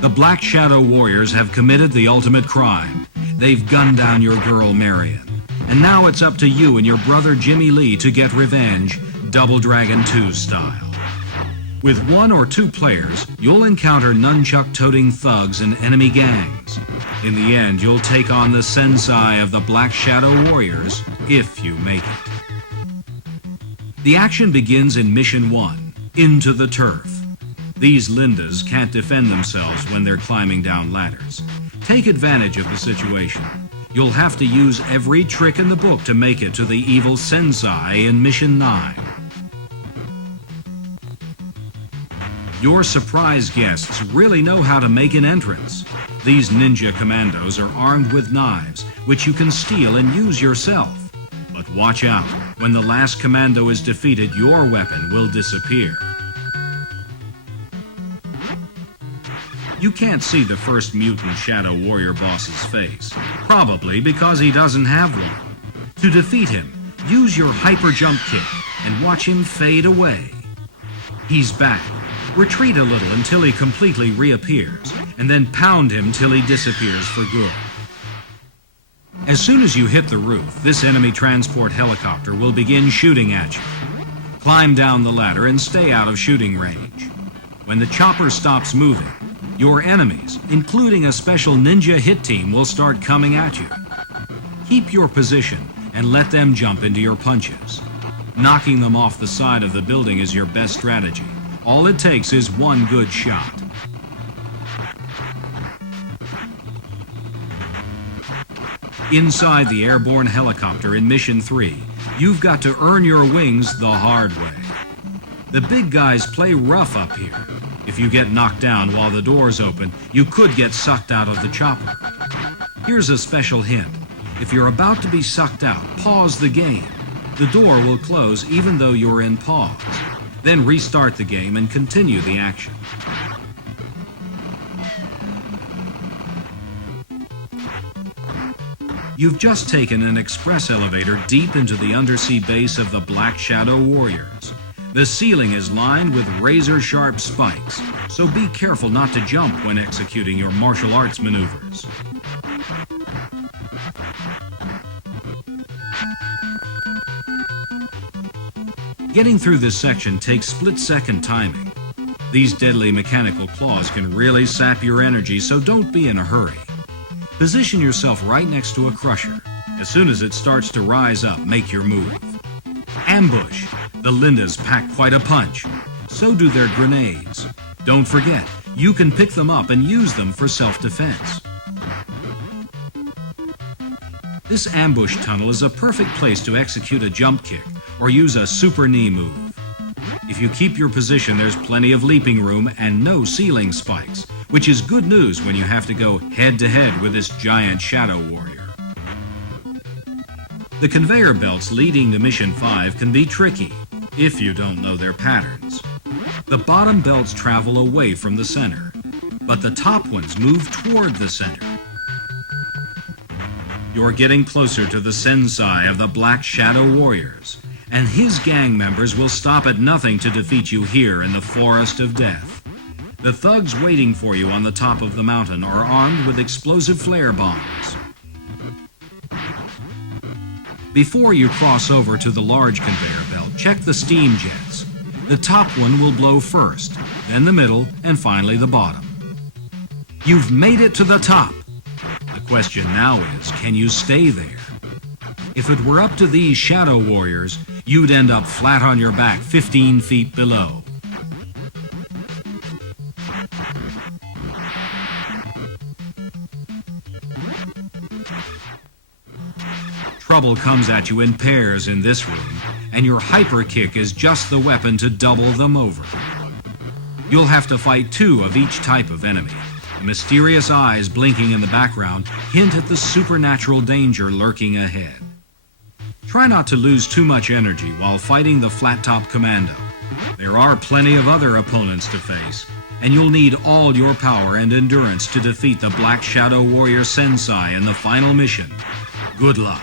The Black Shadow Warriors have committed the ultimate crime. They've gunned down your girl, Marion. And now it's up to you and your brother Jimmy Lee to get revenge, Double Dragon 2 style. With 1 or 2 players, you'll encounter nunchuck-toting thugs and enemy gangs. In the end, you'll take on the sensei of the Black Shadow Warriors, if you make it. The action begins in Mission 1, Into the Turf. These Lindas can't defend themselves when they're climbing down ladders. Take advantage of the situation. You'll have to use every trick in the book to make it to the evil sensei in Mission 9. Your surprise guests really know how to make an entrance. These ninja commandos are armed with knives, which you can steal and use yourself. But watch out. When the last commando is defeated, your weapon will disappear. You can't see the first mutant Shadow Warrior boss's face, probably because he doesn't have one. To defeat him, use your hyper jump kick and watch him fade away. He's back. Retreat a little until he completely reappears, and then pound him till he disappears for good. As soon as you hit the roof, this enemy transport helicopter will begin shooting at you. Climb down the ladder and stay out of shooting range. When the chopper stops moving, your enemies, including a special ninja hit team, will start coming at you. Keep your position and let them jump into your punches. Knocking them off the side of the building is your best strategy. All it takes is one good shot. Inside the airborne helicopter in Mission 3, you've got to earn your wings the hard way. The big guys play rough up here. If you get knocked down while the door's open, you could get sucked out of the chopper. Here's a special hint. If you're about to be sucked out, pause the game. The door will close even though you're in pause. Then restart the game and continue the action. You've just taken an express elevator deep into the undersea base of the Black Shadow Warriors. The ceiling is lined with razor-sharp spikes, so be careful not to jump when executing your martial arts maneuvers. Getting through this section takes split-second timing. These deadly mechanical claws can really sap your energy, so don't be in a hurry. Position yourself right next to a crusher. As soon as it starts to rise up, make your move. Ambush. The Lindas pack quite a punch. So do their grenades. Don't forget, you can pick them up and use them for self-defense. This ambush tunnel is a perfect place to execute a jump kick or use a super knee move. If you keep your position, there's plenty of leaping room and no ceiling spikes, which is good news when you have to go head-to-head with this giant Shadow Warrior. The conveyor belts leading to Mission 5 can be tricky if you don't know their patterns. The bottom belts travel away from the center, but the top ones move toward the center. You're getting closer to the sensei of the Black Shadow Warriors, and his gang members will stop at nothing to defeat you here in the Forest of Death. The thugs waiting for you on the top of the mountain are armed with explosive flare bombs. Before you cross over to the large conveyor belt, check the steam jets. The top one will blow first, then the middle, and finally the bottom. You've made it to the top. The question now is, can you stay there? If it were up to these Shadow Warriors, you'd end up flat on your back 15 feet below. Trouble comes at you in pairs in this room, and your hyper kick is just the weapon to double them over. You'll have to fight 2 of each type of enemy. Mysterious eyes blinking in the background hint at the supernatural danger lurking ahead. Try not to lose too much energy while fighting the flat-top commando. There are plenty of other opponents to face, and you'll need all your power and endurance to defeat the Black Shadow Warrior Sensei in the final mission. Good luck.